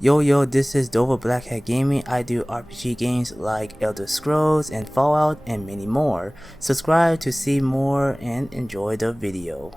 Yo, this is Dova Blackhat Gaming. I do RPG games like Elder Scrolls and Fallout and many more. Subscribe to see more and enjoy the video.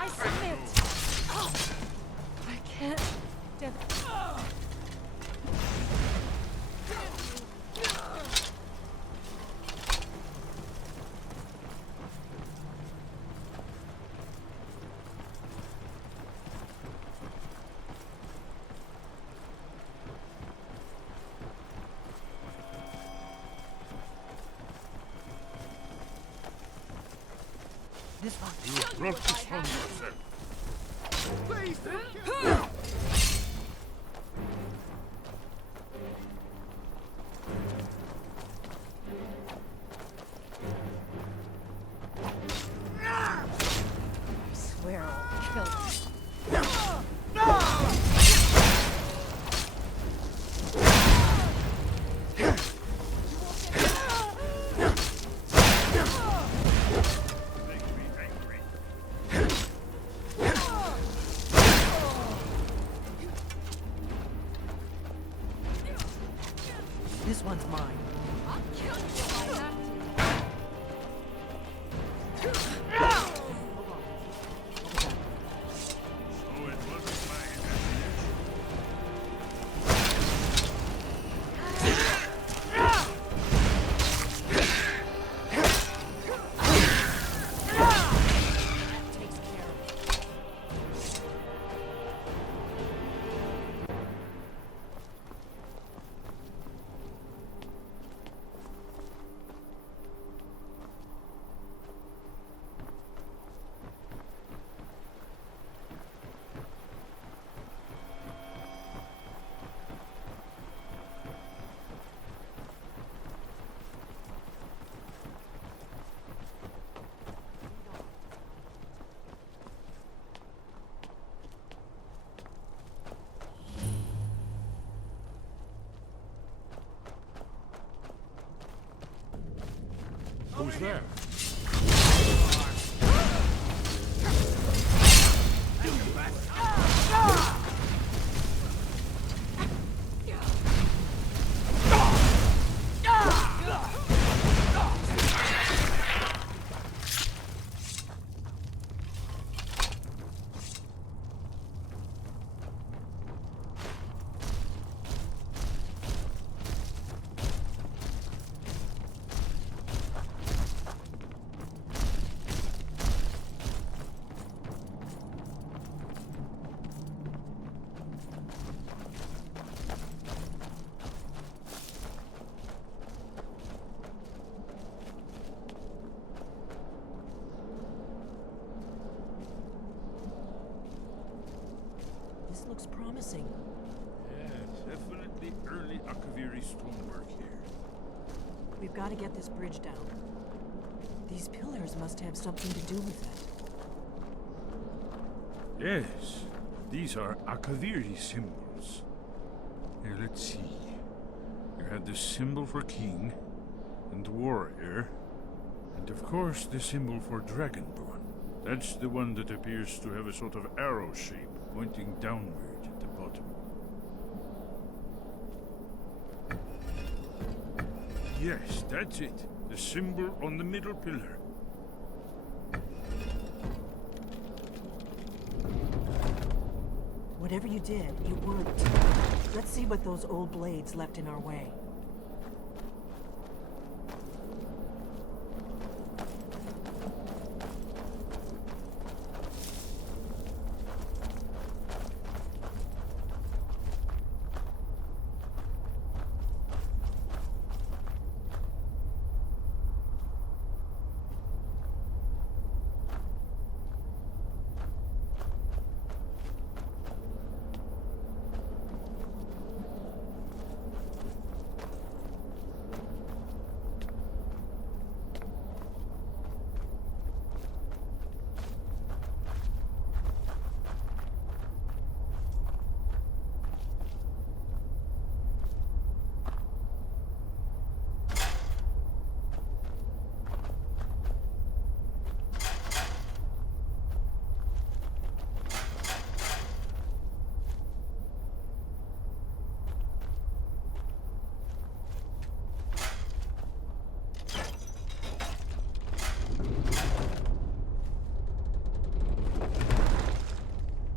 I submit. I can't. This one. You brought this on yourself. Please. I swear I'll kill you. This one's mine. I'll kill you if I have to. goes there. This looks promising. Yeah, definitely early Akaviri stonework here. We've got to get this bridge down. These pillars must have something to do with it. Yes, these are Akaviri symbols. Here, let's see. You had the symbol for king and warrior, and of course the symbol for dragonborn. That's the one that appears to have a sort of arrow shape pointing downward at the bottom. Yes, that's it. The symbol on the middle pillar. Whatever you did, it worked. Let's see what those old blades left in our way.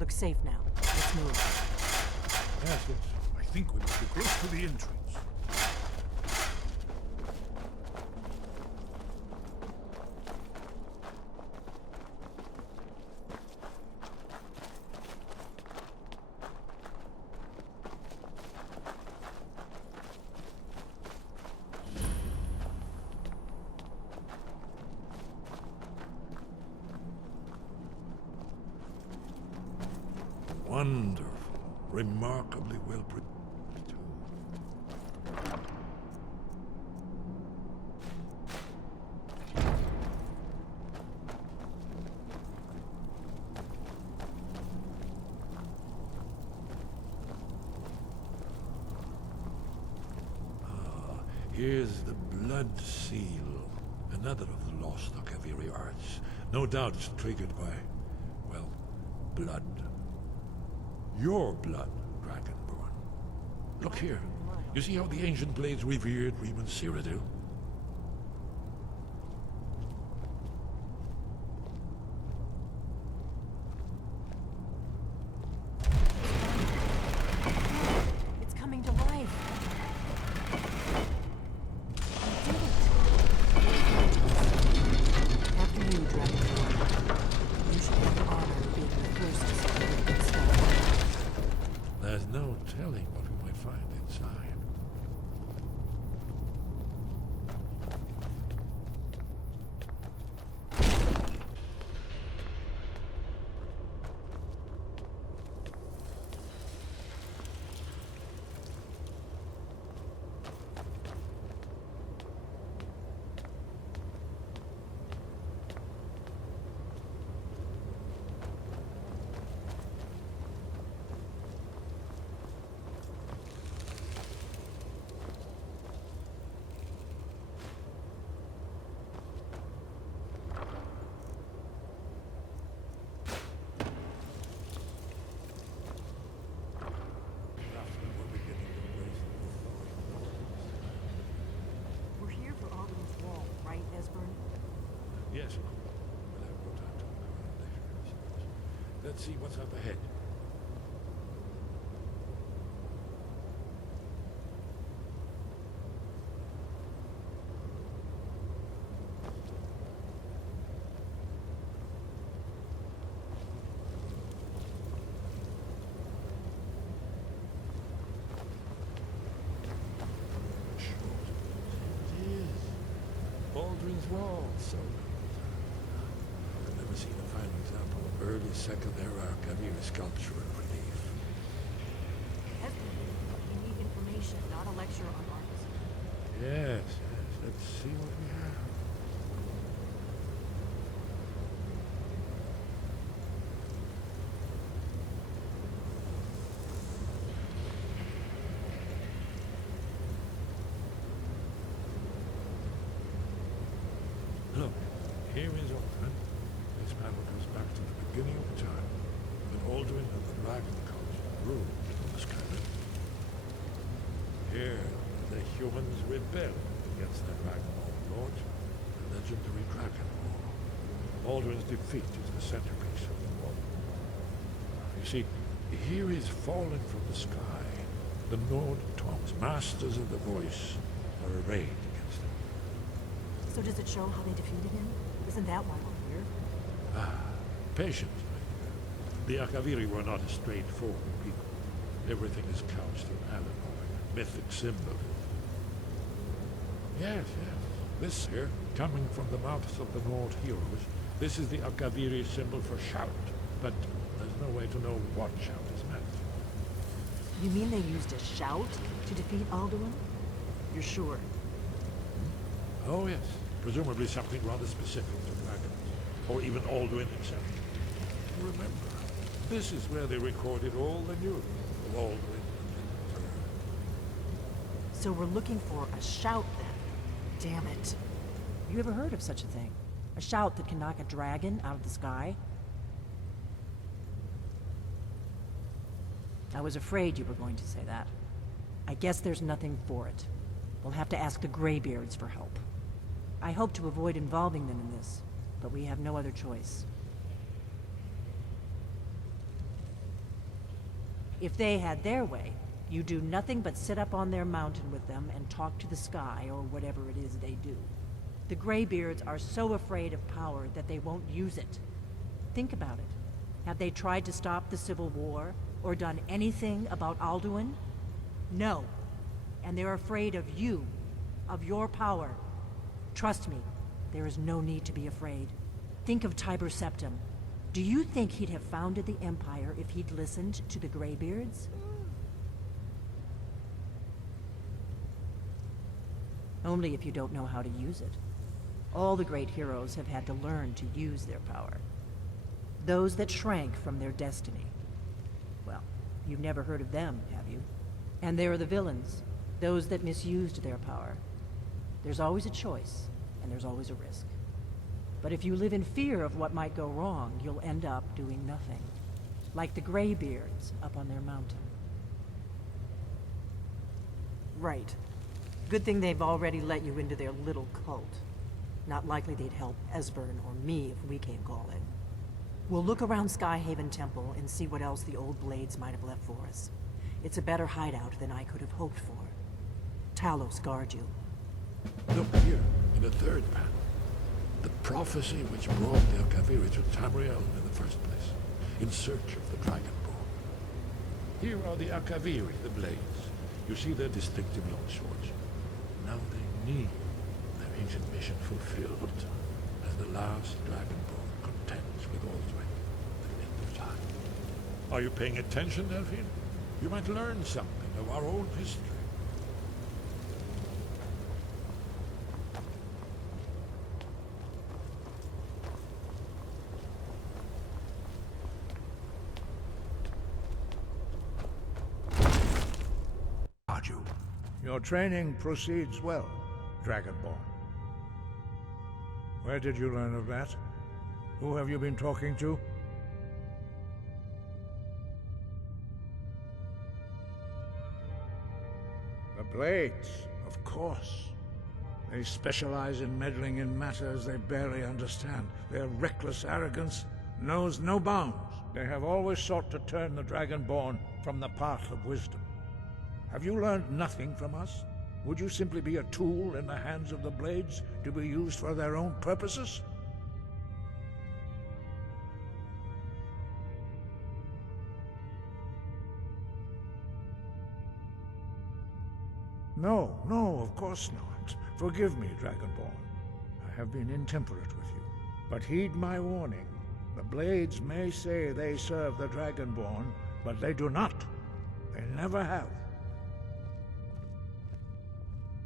Looks safe now. Let's move. Yes, yes. I think we must be close to the entrance. Wonderful. Remarkably well produced, too. Here's the blood seal, another of the lost Akaviri arts. No doubt it's triggered by, well, blood. Your blood, Dragonborn. Look here. You see how the ancient blades revered Reman Cyrodiil? It's coming to life. You did it. After you, Dragonborn. You should have the honor of being the first to see this stuff. There's no telling what we might find inside. Yes, we'll have more time to look around later, I suppose. Let's see what's up ahead. Baldwin's Wall, so I've never seen a fine example of early Second Era Kavir sculpture and relief. You need information, not a lecture on arts. Yes, let's see what we have. Look, here is Alduin. This panel goes back to the beginning of time, when Alduin and the Dragon Cult ruled on Skyrim. Here, the humans rebelled against their Dragonborn lord, the legendary Dragon War. Alduin's defeat is the centerpiece of the war. You see, here is fallen from the sky. The Nord Tongs, masters of the voice, are arrayed against him. So does it show how they defeated him? Isn't that why we're here? Patience, my dear. The Akaviri were not a straightforward people. Everything is couched in allegory, mythic symbolism. Yes. This here, coming from the mouths of the Nord heroes, this is the Akaviri symbol for shout, but there's no way to know what shout is meant. You mean they used a shout to defeat Alduin? You're sure? Oh yes, presumably something rather specific to dragons, or even Alduin himself. Remember, this is where they recorded all the news of Alduin and his return. So we're looking for a shout then. Damn it. You ever heard of such a thing? A shout that can knock a dragon out of the sky? I was afraid you were going to say that. I guess there's nothing for it. We'll have to ask the Greybeards for help. I hope to avoid involving them in this, but we have no other choice. If they had their way, you do nothing but sit up on their mountain with them and talk to the sky or whatever it is they do. The Greybeards are so afraid of power that they won't use it. Think about it. Have they tried to stop the Civil War or done anything about Alduin? No. And they're afraid of you, of your power. Trust me, there is no need to be afraid. Think of Tiber Septim. Do you think he'd have founded the Empire if he'd listened to the Greybeards? Only if you don't know how to use it. All the great heroes have had to learn to use their power. Those that shrank from their destiny. Well, you've never heard of them, have you? And there are the villains, those that misused their power. There's always a choice, and there's always a risk. But if you live in fear of what might go wrong, you'll end up doing nothing. Like the Greybeards up on their mountain. Right. Good thing they've already let you into their little cult. Not likely they'd help Esbern or me if we came calling. We'll look around Skyhaven Temple and see what else the old blades might have left for us. It's a better hideout than I could have hoped for. Talos guard you. Look here, in the third panel. The prophecy which brought the Akaviri to Tamriel in the first place, in search of the Dragonborn. Here are the Akaviri, the blades. You see their distinctive long swords. Now they need their ancient mission fulfilled, as the last Dragonborn contends with Alduin at the end of time. Are you paying attention, Delphine? You might learn something of our own history. Your training proceeds well, Dragonborn. Where did you learn of that? Who have you been talking to? The Blades, of course. They specialize in meddling in matters they barely understand. Their reckless arrogance knows no bounds. They have always sought to turn the Dragonborn from the path of wisdom. Have you learned nothing from us? Would you simply be a tool in the hands of the Blades to be used for their own purposes? No, of course not. Forgive me, Dragonborn. I have been intemperate with you. But heed my warning. The Blades may say they serve the Dragonborn, but they do not. They never have.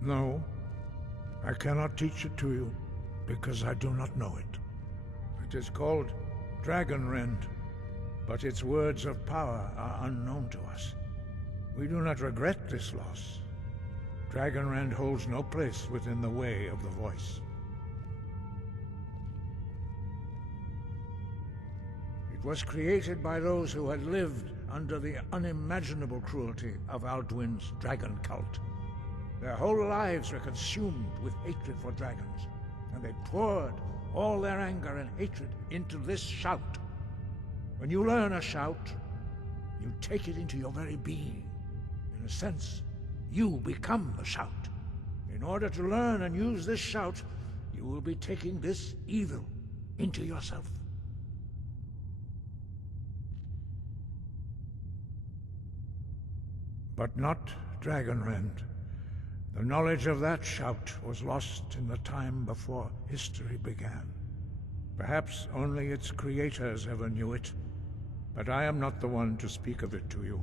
No, I cannot teach it to you, because I do not know it. It is called Dragonrend, but its words of power are unknown to us. We do not regret this loss. Dragonrend holds no place within the way of the voice. It was created by those who had lived under the unimaginable cruelty of Alduin's dragon cult. Their whole lives were consumed with hatred for dragons, and they poured all their anger and hatred into this shout. When you learn a shout, you take it into your very being. In a sense, you become the shout. In order to learn and use this shout, you will be taking this evil into yourself. But not Dragonrend. The knowledge of that shout was lost in the time before history began. Perhaps only its creators ever knew it, but I am not the one to speak of it to you.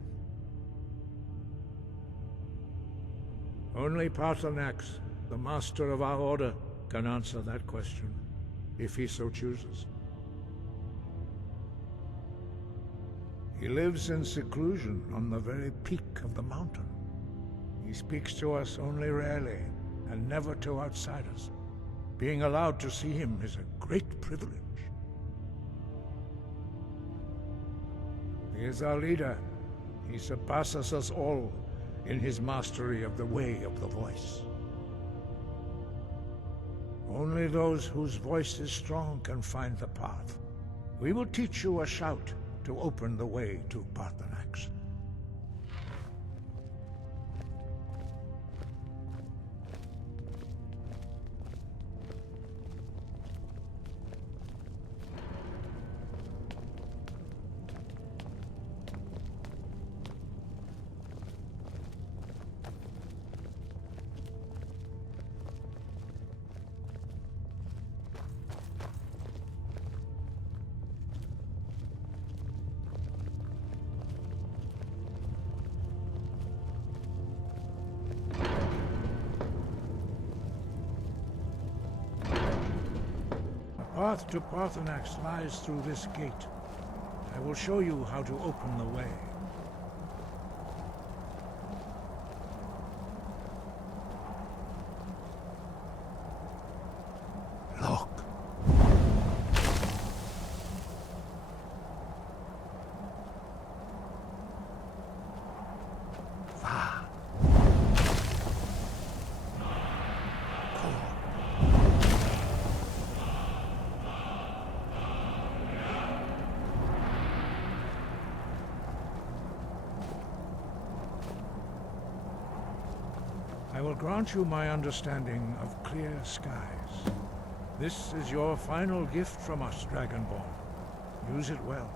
Only Parthenox, the master of our order, can answer that question, if he so chooses. He lives in seclusion on the very peak of the mountain. He speaks to us only rarely, and never to outsiders. Being allowed to see him is a great privilege. He is our leader. He surpasses us all in his mastery of the way of the voice. Only those whose voice is strong can find the path. We will teach you a shout to open the way to Parthenox. The path to Parthenox lies through this gate. I will show you how to open the way. Look. I will grant you my understanding of clear skies. This is your final gift from us, Dragonborn. Use it well.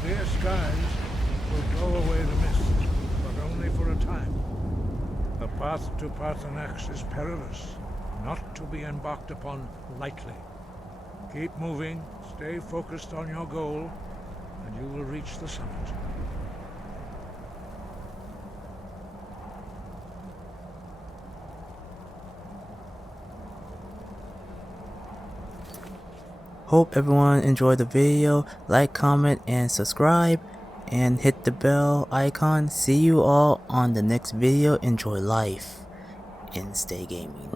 Clear skies will blow away the mist, but only for a time. The path to Parthenox is perilous, not to be embarked upon lightly. Keep moving, stay focused on your goal, and you will reach the summit. Hope everyone enjoyed the video. Like, comment, and subscribe, and hit the bell icon. See you all on the next video. Enjoy life and stay gaming.